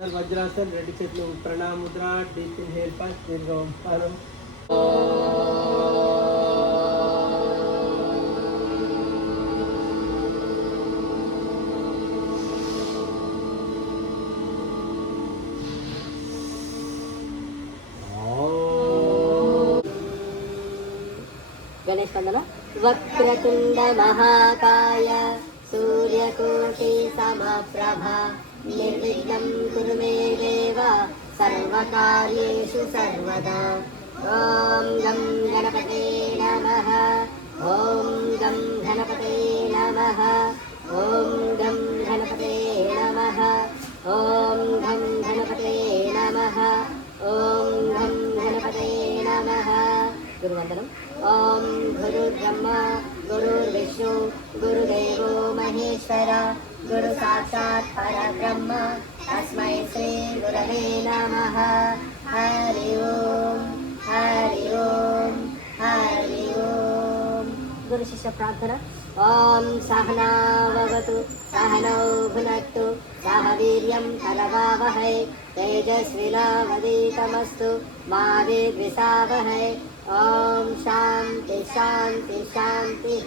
వజ్రాసన్ రెడ్డి చేతులు ప్రణాముద్ర deep inhale first దీర్ఘ ఓంకారం గణేష్ వందన వక్రతుండ మహాకాయ సూర్యకోటి సమప్రభ. निर्विघ्नं कुरु मे देव सर्वकार्येषु सर्वदा ॐ गं गणपते नमः ॐ गं गणपते नमः ॐ गं गणपते नमः ॐ गं गणपते नमः ॐ गं गणपते नमः गुरुवन्दनम् ॐ गुरुर्ब्रह्मा गुरुर्विष्णु गुरुदेवो महेश्वर गुरुसाक्षात् परब्रह्म। तस्मै श्रीगुरवे नमः। हरि ओम् हरि ओम् हरि ओम्। गुरुशिष्यप्रार्थना ॐ सहनावतु सहनौ भुनक्तु सह वीर्यं तलवावहै तेजस्विनावदीतमस्तु मा विद्विषावहै। ॐ शान्ति शान्ति शान्तिः।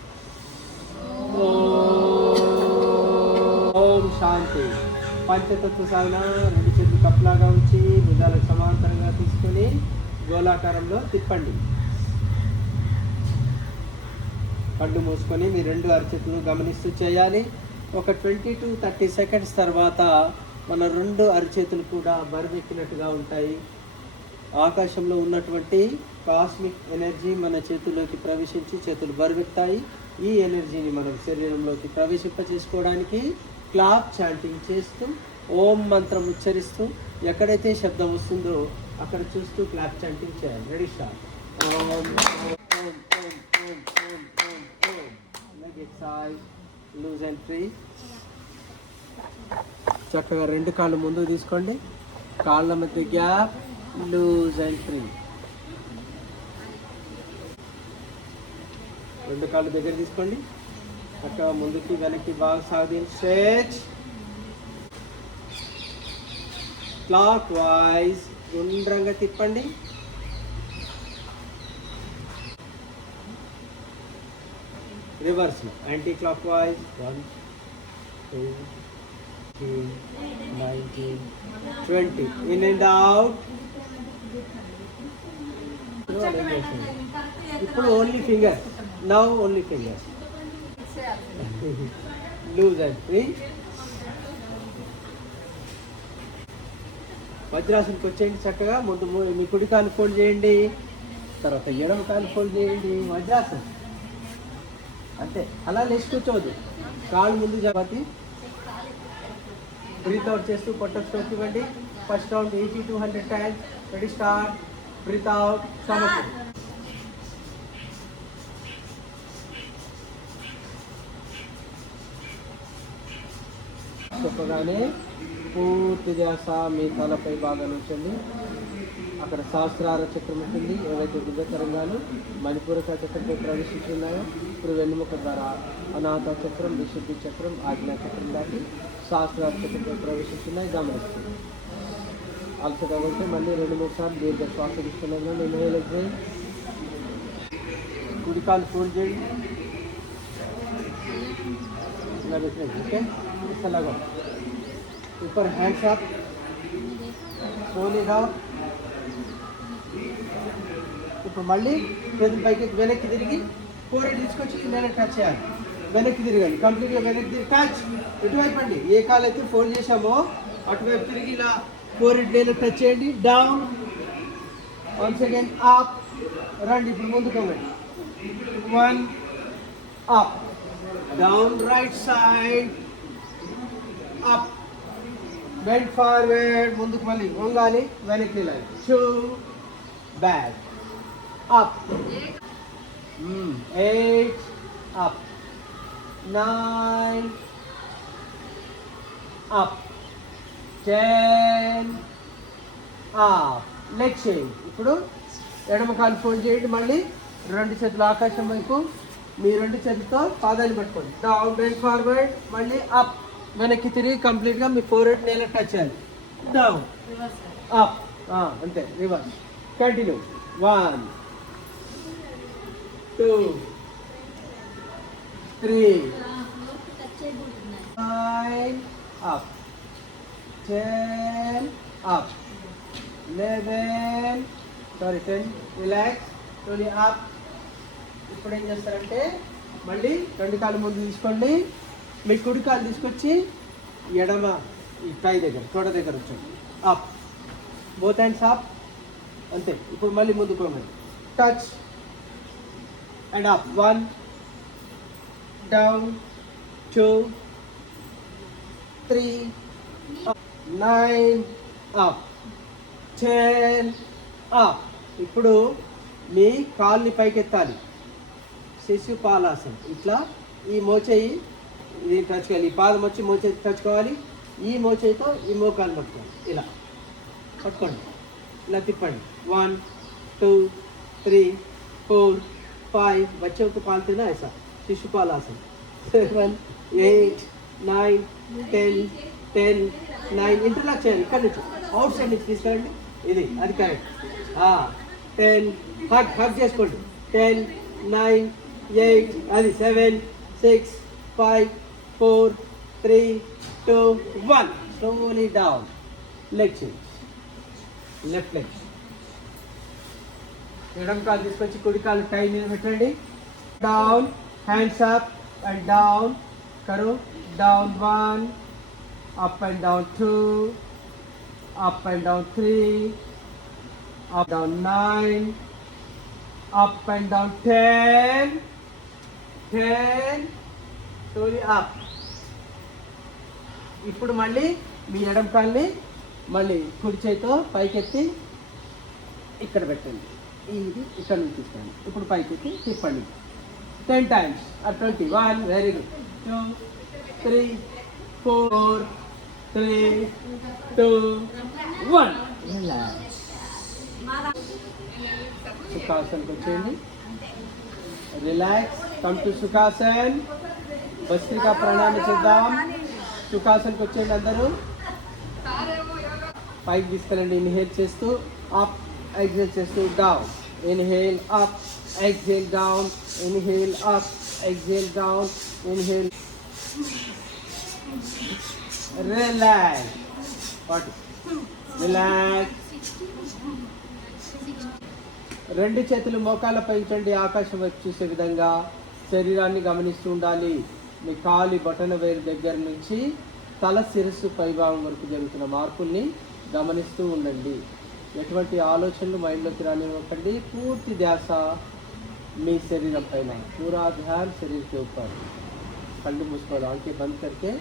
ఓం శాంతి. పంచతత్వ సాధన రెండు చేతులు కప్పలాగా ఉంచి భుజాలకు సమాంతరంగా తీసుకొని గోళాకారంలో తిప్పండి. కళ్ళు మూసుకొని మీ రెండు అరచేతులను గమనిస్తూ చేయాలి. ఒక ట్వంటీ టు థర్టీ సెకండ్స్ తర్వాత మన రెండు అరచేతులు కూడా బరువెక్కినట్టుగా ఉంటాయి. ఆకాశంలో ఉన్నటువంటి కాస్మిక్ ఎనర్జీ మన చేతుల్లోకి ప్రవేశించి చేతులు బరువెత్తాయి. ఈ ఎనర్జీని మనం శరీరంలోకి ప్రవేశింప చేసుకోవడానికి క్లాప్ చాంటింగ్ చేస్తూ ఓం మంత్రం ఉచ్చరిస్తూ ఎక్కడైతే శబ్దం వస్తుందో అక్కడ చూస్తూ క్లాప్ చాంటింగ్ చేయాలి. Ready shop loose and free చక్కగా రెండు కాళ్ళు ముందుకు తీసుకోండి. కాళ్ళ మధ్య గ్యాప్. లూజ్ అండ్ ఫ్రీ రెండు కాళ్ళు దగ్గర తీసుకోండి. చక్కగా ముందుకి వెనక్కి బాగా సాగదీయండి స్ట్రెచ్. క్లాక్ వైజ్ గుండ్రంగా తిప్పండి. Reverse anticlockwise one two three nineteen twenty in and out ఇప్పుడు only finger now only finger loose and free వజ్రాసనకి వచ్చేయండి చక్కగా. ముందు ము- కుడి కాలు ఫోల్డ్ చేయండి. తర్వాత ఎడమ కాలు ఫోల్డ్ చేయండి. వజ్రాసనం అంతే. అలా లేచి కూర్చోవద్దు. కాళ్ళు ముందు జగతి బ్రీత్ అవుట్ చేస్తూ పొట్ట స్ట్రోక్ ఇవ్వండి. First round eighty two hundred times ready start breathe out సమస్య అనే పూర్తి ధ్యాస మీ తలపై బాగా ఉంచండి అక్కడ సహస్రార చక్రం ఉంటుంది. ఏవైతే దివ్యతరంగాలు మణిపూరక చక్రంపై ప్రవేశించున్నాయో ఇప్పుడు వెన్నుముక ద్వారా అనాథ చక్రం విశుద్ధి చక్రం ఆజ్ఞా చక్రం దాటి సహస్రార చక్రంపై ప్రవేశిస్తున్నాయి. గమనిస్తుంది అలసట ఉంటే మళ్ళీ రెండు మూడు సార్లు దీర్ఘ శ్వాస తీసుకున్నాను నేను వేలకి కుడికాలు ఫోల్డ్ చేయండి ఓకే? చల్లగా ऊपर हैंड्स अप స్లోలీ డౌన్ ఇప్పుడు మళ్ళీ చేతులు పైకి వెనక్కి తిరిగి కోరి తీసుకొచ్చి వెనక్కి టచ్ చేయాలి వెనక్కి తిరగండి కంప్లీట్గా వెనక్కి తిరిగి టచ్ ఎటువైపు అండి ఏ కాలు అయితే ఫోల్డ్ చేసామో అటువైపు తిరిగి ఇలా కోరి నేను టచ్ చేయండి డౌన్ వన్ సెకండ్ అప్ రండి ఇప్పుడు ముందుకు ఇవ్వండి one up down right side up bend forward ముందుకు మళ్ళీ. వంగాలి వెనక్కి వెళ్ళాలి. Shoe back up eight up nine up ten up leg చేయండి ఇప్పుడు ఎడమ కాలు ఫోల్డ్ చేయండి. మళ్ళీ రెండు చేతులు ఆకాశం వైపు. మీ రెండు చేతులతో పాదాలు పట్టుకోండి. డౌన్ బెండ్ ఫార్వర్డ్ మళ్ళీ అప్ వెనక్కి తిరిగి కంప్లీట్గా మీ ఫోర్ హెడ్ నేల టచ్ చేయాలి డౌన్ అప్ అంతే reverse continue one two three five up, ten. Eleven sorry ten relax relax, slowly ఇప్పుడు ఏం చేస్తారంటే మళ్ళీ రెండు కాళ్ళు ముందు తీసుకోండి. మీ కుడి కాలు తీసుకొచ్చి ఎడమ ఈ పై దగ్గర తోట దగ్గర వచ్చాడు. అప్ బోత్ హ్యాండ్స్ అప్ అంతే. ఇప్పుడు మళ్ళీ ముందుకు పోండి. Touch and up one down two three nine up ten up ఇప్పుడు మీ కాల్ని పైకెత్తాలి. శిశుపాలాసనం. ఇట్లా ఈ మోచేయి ఇది టచ్ చేయాలి ఈ పాదం వచ్చి మోచేతి టచ్ కావాలి. ఈ మోచేతితో ఈ మోకాలు పట్టుకోవాలి ఇలా. పట్టుకోండి. ఇలా తిప్పండి. One two three four five వచ్చే ఒక పాలతేనే ఐసా. Shishupala ఆసన్ seven eight nine ten ten nine interlock చేయాలి ఇక్కడ నుంచి. అవుట్ సైడ్ నుంచి తీసుకెళ్ళండి ఇది. అది కరెక్ట్ టెన్ హక్ హక్ చేసుకోండి. టెన్ నైన్ ఎయిట్ అది. Seven six five four three two one slowly down leg change left leg ఎడం కాలు తీసుకొచ్చి కుడి కాలు టై మీద పెట్టండి down hands up and down Karu down one up and down two up and down three up down nine up and down ten ten slowly up ఇప్పుడు మళ్ళీ మీ ఎడం కాల్ని మళ్ళీ కుడి చేతితో పైకెత్తి ఇక్కడ పెట్టండి. ఇది ఇక్కడ నుంచి తీసుకోండి. ఇప్పుడు పైకెత్తి తిప్పండి. Ten times or twenty one very good two three four three two one సుఖాసన్కి వచ్చేయండి. రిలాక్స్ కమ్ టు సుఖాసన్ భస్త్రికా ప్రాణాయామం చేద్దాం. సుఖాసనకు వచ్చేయండి అందరూ. పైకి తీసుకెళ్ళండి. ఇన్హేల్ చేస్తూ అప్ ఎగ్జేల్ చేస్తూ down. Inhale up exhale down. Inhale up exhale down. Inhale. Relax. Relax. రెండు చేతులు మోకాళ్ళపై ఉంచండి. ఆకాశం వైపు చూసే విధంగా శరీరాన్ని గమనిస్తూ ఉండాలి. మీ కాలి బటన్ వేర్ దగ్గర నుంచి తల శిరస్సు పైభాగం వరకు జరుగుతున్న మార్పుల్ని గమనిస్తూ ఉండండి. ఎటువంటి ఆలోచనలు మైండ్లోకి రానివ్వకండి. పూర్తి ధ్యాస మీ శరీరం పైన పూరా ధ్యాన్ శరీర చూపాలి కళ్ళు మూసుకోవాలి. ఆంకే బంద్ करके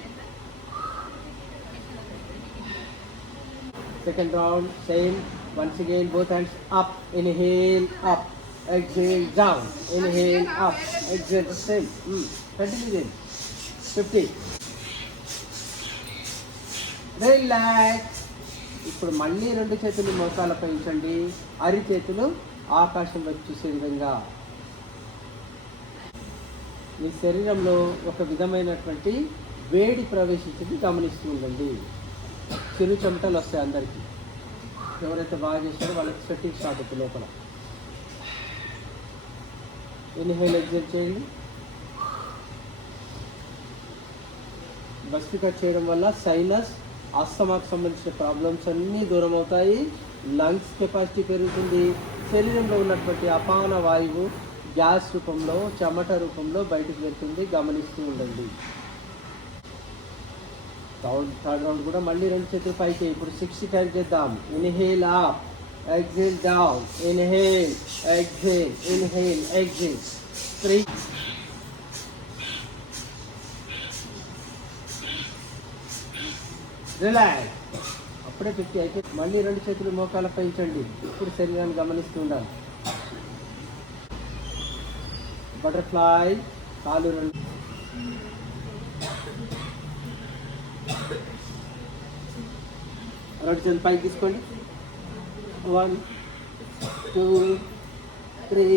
second round same once again both hands up inhale up exhale down inhale up. Exhale same. Mm. continue then 50 relax ఇప్పుడు మళ్ళీ రెండు చేతులు మోకాలపై ఉంచండి. అరి చేతులు ఆకాశం వైపు చూసే విధంగా. మీ శరీరంలో ఒక విధమైనటువంటి వేడి ప్రవేశించింది గమనిస్తూ ఉండండి. చిరు చెమటలు వస్తాయి అందరికీ. ఎవరైతే బాగా చేశారో వాళ్ళకి స్వెట్టింగ్ స్టార్ట్ అవుతుంది లోపల. ఇన్హేల్ ఎగ్జిట్ చేయండి? భస్మిక చేయడం వల్ల సైనస్ ఆస్తమాకు సంబంధించిన ప్రాబ్లమ్స్ అన్నీ దూరం అవుతాయి. లంగ్స్ కెపాసిటీ పెరుగుతుంది. శరీరంలో ఉన్నటువంటి అపాన వాయువు గ్యాస్ రూపంలో చెమట రూపంలో బయటకు వెళ్తుంది. గమనిస్తూ ఉండండి. రౌండ్ థర్డ్ రౌండ్ కూడా మళ్ళీ రెండు చేతులు పైకి. ఇప్పుడు సిక్స్టీ టైం చేద్దాం. Inhale up exhale down inhale, exhale, inhale, exhale. Three. Relax అప్పుడే పెట్టి అయితే మళ్ళీ రెండు చేతులు మోకాల పెంచండి ఇప్పుడు శరీరాన్ని గమనిస్తూ ఉండాలి బటర్ఫ్లై కాలు రెండు. రెండు చేతులు పైకి తీసుకోండి. One two three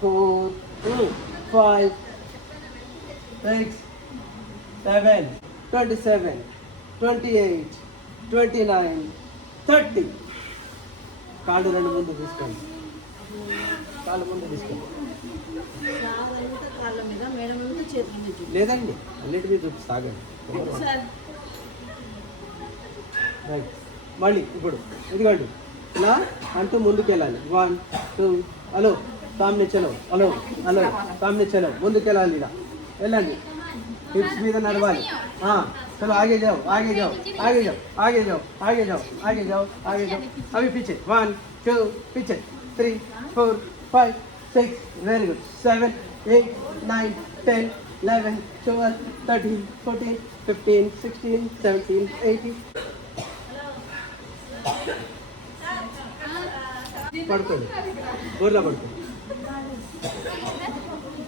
four five six seven twenty seven twenty eight twenty nine thirty. కాళ్ళు రెండు ముందు తీసుకోండి. కాళ్ళు ముందు తీసుకోండి. లేదండి అన్నిటి మీద సాగండి. రైట్ మళ్ళీ ఇప్పుడు ఎందుకండి ఇలా అంటూ ముందుకెళ్ళాలి. వన్ టూ హలో సామ్ని చలో హలో హలో సామ్ని చలో ముందుకెళ్ళాలి ఇలా. వెళ్ళండి. హిప్స్ మీద నడవాలి. చలో ఆగే జావు ఆగే జావు ఆగే జావు ఆగే జావు ఆగే జావు ఆగే జావు ఆగే జావు. అవి పిచ్చే వన్ టూ పిచ్చే three four five six very good seven eight nine ten eleven twelve thirteen fourteen fifteen sixteen seventeen eighteen eighteen పడుకోండి గోర్లా పడుకోండి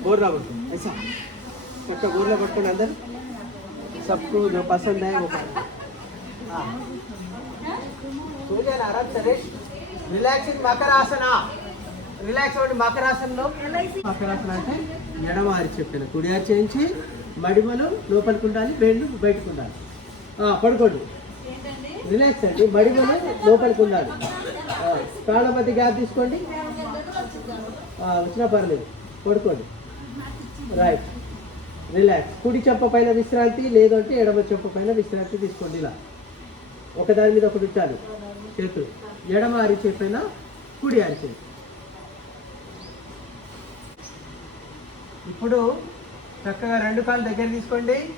గోర్లా పడుకోండి ऐसा చక్క గోర్లా పట్టుకోండి అందరు सबको जो पसंद है वो करो। हाँ सो जाना आराम से रेस्ट రిలాక్సింగ్ మకరాసన రిలాక్స్ అవ్వండి మకరాసనలో మకరాసన అంటే ఎడమ ఆరి చెప్పిన కుడి ఆరి చేయించి మడిమలు లోపలికి ఉండాలి వేళ్ళు బయటకు ఉండాలి ఆ, పడుకోండి రిలాక్స్ అండి. మడిమలు లోపలికి ఉండాలి ఆ, గ్యాప్ తీసుకోండి. వచ్చినా పర్లేదు. పడుకోండి. రైట్. రిలాక్స్. కుడి చెంప పైన విశ్రాంతి లేదంటే ఎడమ చెంప పైన విశ్రాంతి తీసుకోండి ఇలా. ఒకదాని మీద ఒకటి ఉంచాలి. చేతులు. ఎడమ అరిచే పైన కుడి అరిచే. ఇప్పుడు చక్కగా రెండు కాళ్ళు దగ్గర తీసుకోండి.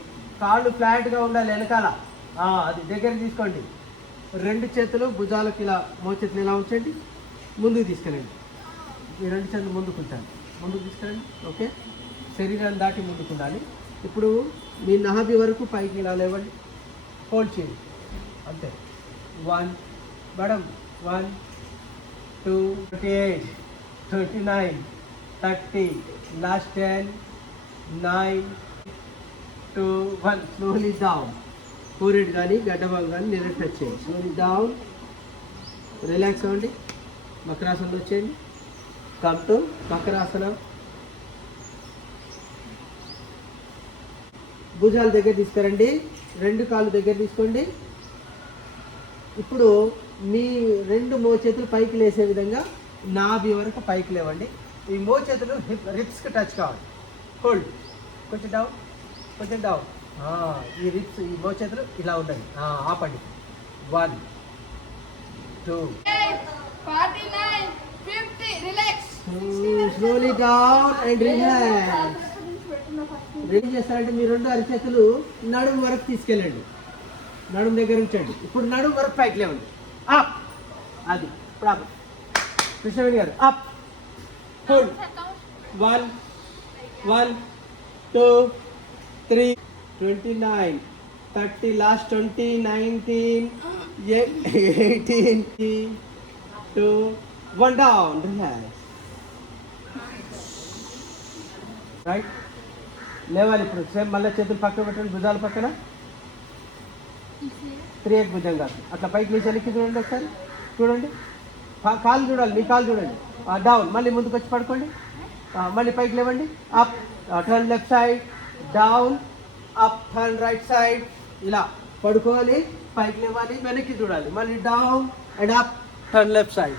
కాళ్ళు ఫ్లాట్గా ఉండాలి వెనకాల. అది దగ్గర తీసుకోండి. రెండు చేతులు భుజాలకు ఇలా మోచేతులు ఇలా ఉంచండి? ముందుకు తీసుకెళ్ళండి. ఈ రెండు చేతులు ముందుకు ఉంచండి ముందుకు తీసుకెళ్ళండి. ఓకే? శరీరాన్ని దాటి ముందుకు ఉండాలి. ఇప్పుడు మీ నాభి వరకు పైకి ఇలా లేవండి. హోల్డ్ చేయండి. అంతే. One madam one two twenty eight twenty nine thirty last ten nine two one slowly down forehead కానీ గడ్డబాగ్ కానీ నిన్న టచ్ చేయండి డౌన్ రిలాక్స్ అవ్వండి. మకరాసనలో వచ్చేయండి. కమ్ టు మకరాసనం భుజాల దగ్గర తీసుకురండి. రెండు కాళ్ళు దగ్గర తీసుకోండి. ఇప్పుడు మీ రెండు మోచేతులు పైకి లేసే విధంగా నాభి వరకు పైకి లేవండి. ఈ మోచేతులు హిప్ రిప్స్కి టచ్ కావాలి. హోల్డ్ కొంచెం డౌన్ కొంచెం డౌన్ ఈ రిప్స్ ఈ మోచేతులు ఇలా ఉండండి ఆ, ఆపండి. One two. Slowly down and relax ఏం చేస్తారంటే మీ రెండు అరిచేతులు నడుము వరకు తీసుకెళ్ళండి. నడుము దగ్గర ఉంచండి. ఇప్పుడు నడుము వరకు పైకి లేవండి. అప్ అది అప్ కృష్ణవేణి గారు up hold one one two three twenty nine thirty last twenty nineteen eighteen two one down relax right లేవాలి ఇప్పుడు. సేమ్ మళ్ళీ చేతులు పక్కన పెట్టండి. భుజాల పక్కన. త్రీ ఎక్ భుజం కాదు. అట్లా పైకి మీ చెల్లికి చూడండి ఒకసారి. చూడండి. కాలు చూడాలి. మీ కాలు చూడండి. డౌన్ మళ్ళీ ముందుకు వచ్చి పడుకోండి మళ్ళీ పైకి లేవండి. Up turn left side down up and right side. ఇలా పడుకోవాలి పైకి లేవాలి వెనక్కి చూడాలి. మళ్ళీ down and up turn left side.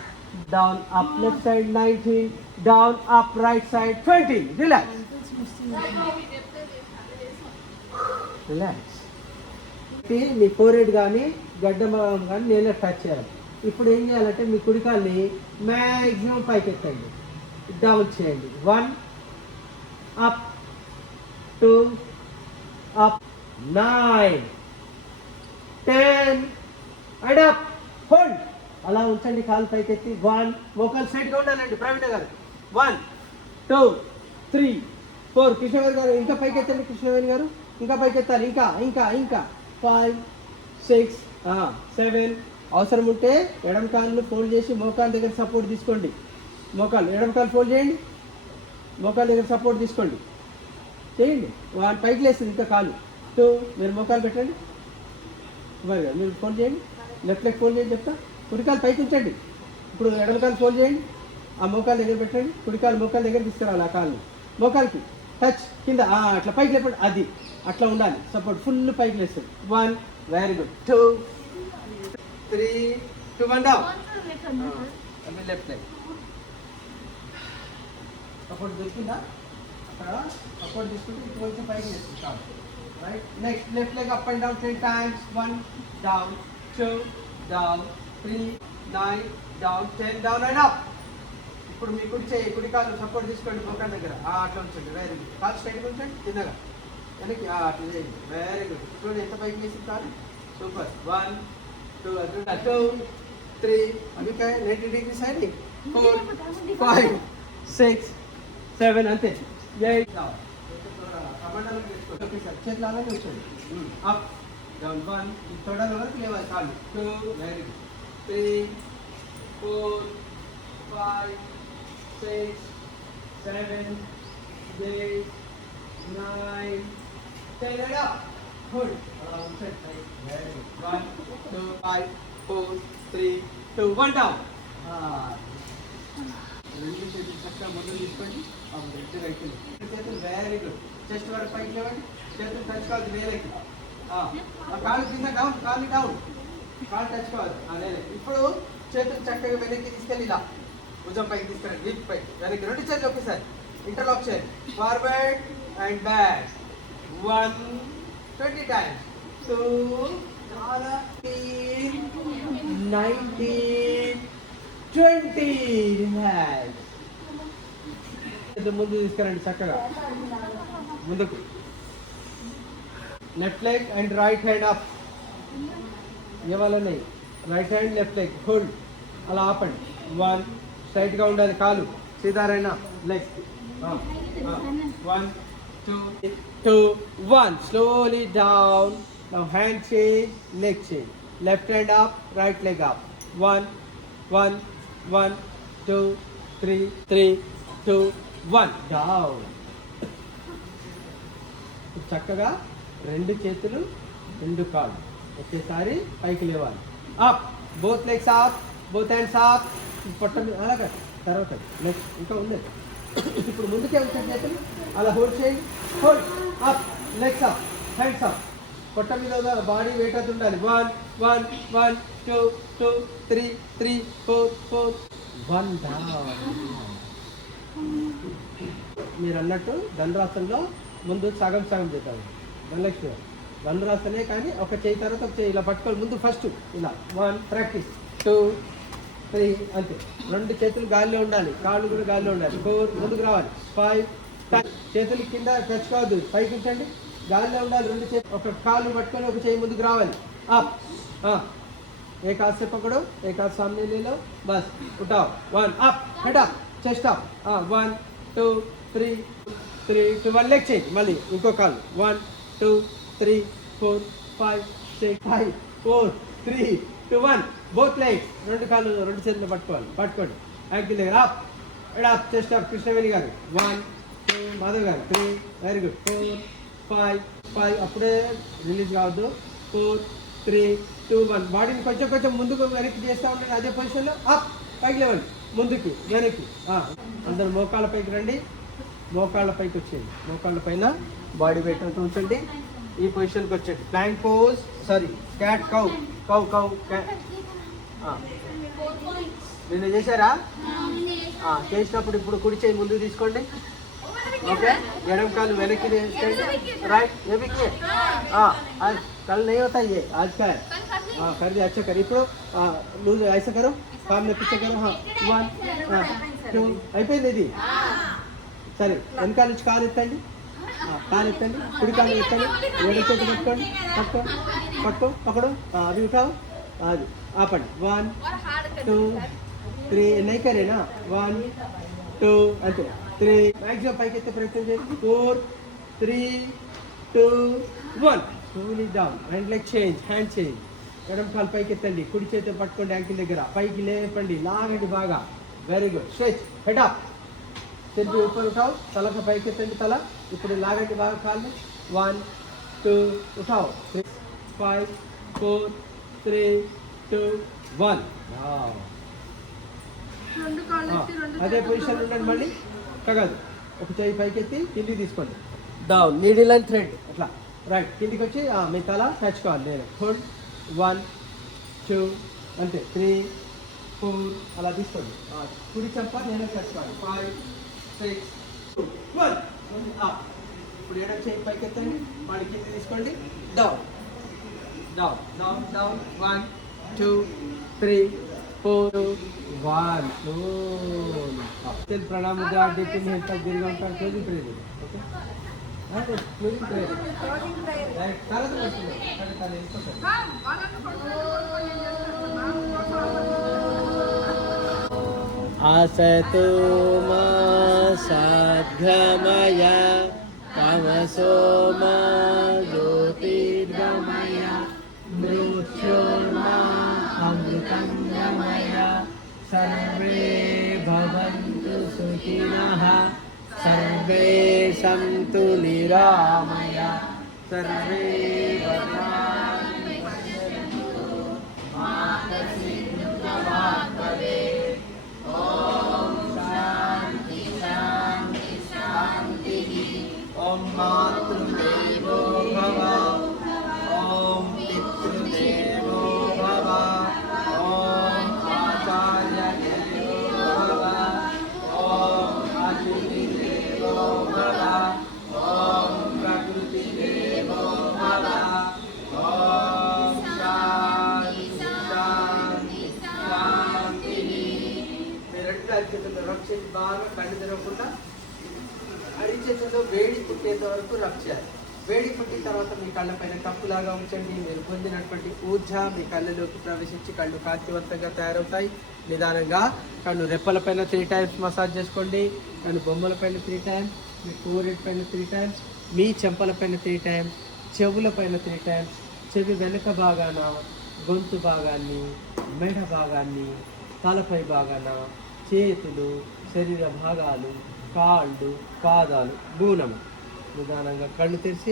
Down up left side nineteen down up right side twenty. Relax. Relax. Me forehead కానీ గడ్డ కానీ నేనే టచ్ చేయాలి. ఇప్పుడు ఏం చేయాలంటే మీ కుడికాల్ని మ్యాక్సిమం పైకి ఎత్తండి డౌన్ చేయండి. One up two up nine ten and up, hold. అలా ఉంచండి కాలు పైకి ఎత్తి వన్ మోకాలు సైడ్గా ఉండాలండి ప్రవీణ గారు. One two three four Krishnaveni గారు ఇంకా పైకి ఎత్తండి కృష్ణవేణి గారు. ఇంకా పైకి ఎత్తాలి ఇంకా ఇంకా. ఇంకా ఫైవ్ సిక్స్ సెవెన్ అవసరం ఉంటే ఎడమ కాళ్ళు ఫోల్డ్ చేసి మోకాల దగ్గర సపోర్ట్ తీసుకోండి. మోకాలు ఎడమ కాలు ఫోల్డ్ చేయండి. మోకాల దగ్గర సపోర్ట్ తీసుకోండి. చేయండి. వన్ పైకి లేస్తుంది ఇంకా కాలు. టూ మీరు మోకాలు పెట్టండి. మరి మీరు ఫోల్డ్ చేయండి. లెఫ్ట్ లెగ్ ఫోల్డ్ చేయండి చెప్తా. కుడికాలు పైకి ఉంచండి. ఇప్పుడు ఎడమ కాలు ఫోల్డ్ చేయండి. ఆ మోకాలు దగ్గర పెట్టండి. కుడికాలు మోకాలు దగ్గర తీసుకురావాలి ఆ కాళ్ళు మోకాలకి టచ్ కింద అట్లా పైకి లేపండి. అది. అట్లా ఉండాలి. సపోర్ట్. ఫుల్ పైకి లేస్తుంది. One very good. Two three two one down. Left leg. Support దొరికిందా? అక్కడ సపోర్ట్ తీసుకుంటే ఇటు కొంచెం పైకి లేస్తుంది కాలు right next left leg up and down ten times one down two down three nine down ten down and up ఇప్పుడు మీ కుడి చేయి కుడి కాలు సపోర్ట్ తీసుకోండి మోకాళ్ళ దగ్గర. ఆ, అట్లా ఉంచండి. వెరీ గుడ్ కాలు స్ట్రైట్ ఉంచండి. కిందగా వెనక్కి ఆ, అట్లా చేయండి. వెరీ గుడ్ చూడండి ఎంత పైకి వేసి కాలు. Super one two two three అందుకే నైంటీ డిగ్రీస్ అయింది ఫోర్ ఫైవ్ సిక్స్ సెవెన్ అంతే. ఎయిట్ చేతులు అలాగే ఉంచండి అప్ డౌన్ వన్ తొడల వరకు లేవాలి కాళ్ళు two very good three four five six seven eight nine ten and up good అలా ఉంచండి very good one two five four three two one down రెండు చేతులు చక్కగా తీసుకోండి అప్పుడు చేతులు వెరీ గుడ్ చెస్ట్ వరకు పైకి లేవండి చేతులు టచ్ కావాలి నేలకి ఆ, ఆ కింద డౌన్ కాలు డౌన్ టచ్ కావాలి అదే ఇప్పుడు చేతులు చక్కగా వెనక్కి తీసుకెళ్ళి ఇలా భుజం పైకి తీసుకెళ్ళండి వీప్ పైకి వెనక్కి రెండు చేతులు ఒకేసారి ఇంటర్లాక్ చేయండి forward and back one twenty times two చాలా నైన్టీన్ ట్వంటీ ముందు తీసుకురండి చక్కగా. ముందుకు. Left leg and right hand up ఇవ్వాలని right hand left leg. Hold అలా ఆపండి. వన్. స్ట్రైట్గా ఉండాలి కాలు. సీతారాయణ leg. One two two one. Slowly down. Hand change leg change. Left hand up right leg up one one. One two three three two one down చక్కగా రెండు చేతులు రెండు కాళ్ళు. ఒకేసారి పైకి లేవాలి. Up both legs off both hands off పొట్ట మీద అలాగా. తర్వాత నెక్స్ట్ ఇంకా ఉంది. ఇప్పుడు ముందుకే ఉంచండి చేతులు. అలా హోల్డ్ చేయండి hold up legs up hands up పొట్ట మీద బాడీ వెయిట్ అది ఉండాలి. One one one two two three three four four one మీరు అన్నట్టు ధనరాశంలో ముందు సగం సగం చేద్దాం ధనలక్ష్మి. ధనరాశనే కానీ ఒక చేయి తర్వాత ఒక చేయి ఇలా పట్టుకోవాలి ముందు ఫస్ట్ ఇలా. వన్ ప్రాక్టీస్ టూ త్రీ అంతే. రెండు చేతులు గాలిలో ఉండాలి. కాళ్ళు కూడా గాలిలో ఉండాలి. ఫోర్ ముందుకు రావాలి. ఫైవ్ చేతులు కింద టచ్ కావద్దు. పైకి ఉంచండి. గాలిలో ఉండాలి. రెండు చేతులు. ఒక కాళ్ళు పట్టుకొని ఒక చేయి ముందుకు రావాలి. అప్ एक हाथ से पकड़ो एक हाथ सामने ले लो बस उठाओ one up head up chest up one two three three two one leg చేయి మళ్ళీ ఇంకో కాలు one two three four five six five four three two one both legs రెండు కాళ్ళు రెండు చేతులు పట్టుకోవాలి పట్టుకోండి యాంకిల్ దగ్గర up head up chest up Krishnaveni garu one two Madhav garu three very good four five five అప్పుడే release కావద్దు four three two one. బాడీని కొంచెం కొంచెం ముందుకు వెనక్కి చేస్తా ఉండండి. అదే పొజిషన్లో అప్ పైకి లేవండి. ముందుకు వెనక్కి. అందరు మోకాళ్ళ పైకి రండి. మోకాళ్ళ పైకి వచ్చేయండి. మోకాళ్ళ పైన బాడీ వెయిట్ అంతా ఉంచండి. ఈ పొజిషన్కి వచ్చేయండి. Plank pose sorry cat cow cow cow నిన్న చేశారా? చేసినప్పుడు ఇప్పుడు కుడి చేయి ముందుకు తీసుకోండి. ఓకే? ఎడం కాలు వెనక్కి రైట్ ఏమికి कल नहीं होता ये आज का है। हाँ कर दिया अच्छा करी तो लूज ऐसा करो सामने पीछे करो हाँ वन టూ అయిపోయింది ఇది సరే వెనకాల నుంచి కాలు ఎత్తండి కాలు ఎత్తండి కుడి కాలు ఎత్తండి ఏడు చేతి పట్టుకోండి పట్టుకో పట్టుకో పక్కడు అది ఉఠావు అది ఆపండి వన్ టూ త్రీ ఎన్ని కరేనా వన్ టూ అంతే త్రీ మ్యాక్సిమం పైకి ఎత్తే ప్రయత్నం చేయండి four three two one slowly down. And leg change hand change. ఎడం కాలు పైకి ఎత్తండి. కుడి చేతి పట్టుకోండి యాంకిల్ దగ్గర. పైకి లేపండి. లాగండి బాగా. Very good stretch head up తిరిగి ఊపిరి ఉఠావు తలకు పైకి ఎత్తండి తల. ఇప్పుడు లాగండి బాగా కాళ్ళు. One two ఉఠావు six five four three two one అదే పొజిషన్ ఉండండి మళ్ళీ. తగదు ఒక చేయి పైకి ఎత్తి తిండి తీసుకోండి. డౌన్ నీడిల్ అండ్ థ్రెడ్ అట్లా. రైట్ కిందికి వచ్చి మీ తల తెచ్చుకోవాలి నేను. హోల్డ్ వన్ టూ అంతే. త్రీ ఫోర్ అలా తీసుకోండి. కుడి చెంప నేను తెచ్చుకోవాలి ఫైవ్ సిక్స్ వన్ ఇప్పుడు ఏడో చేయి పైకి ఎత్తండి. మళ్ళీ కింద తీసుకోండి. Down down down down one two three four one two ప్రణామ ముద్ర ఆడితే నేను ఓకే आसतो मा तमसो मा ज्योतिर्गमय मृत्यो मा सर्वे भवन्तु सुखिनः। सर्वे सन्तु निरामया सर्वे పొందినటువంటి ఊర్జ మీ కళ్ళలోకి ప్రవేశించి కళ్ళు కాంతివంతంగా తయారవుతాయి. నిదానంగా కళ్ళు రెప్పల పైన త్రీ టైమ్స్ మసాజ్ చేసుకోండి. కళ్ళు బొమ్మల పైన త్రీ టైమ్స్ మీ కోరెడ్ పైన త్రీ టైమ్స్ మీ చెంపల పైన త్రీ టైమ్స్ చెవుల పైన త్రీ టైమ్స్ చెవి వెనుక భాగాన గొంతు భాగాన్ని మెడ భాగాన్ని తలపై భాగాన చేతులు శరీర భాగాలు కాళ్ళు పాదాలు గూనము. నిదానంగా కళ్ళు తెరిచి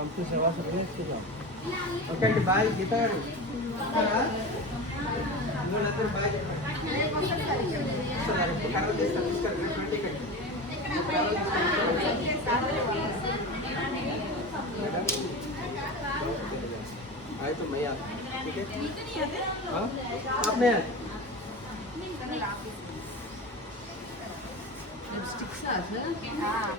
తీసుకెళ్ళండి. రండి ఇక్కడికి. కర్ర తీసుకెళ్ళండి. మేడం? आए तो मैं आता ठीक है हाँ आपने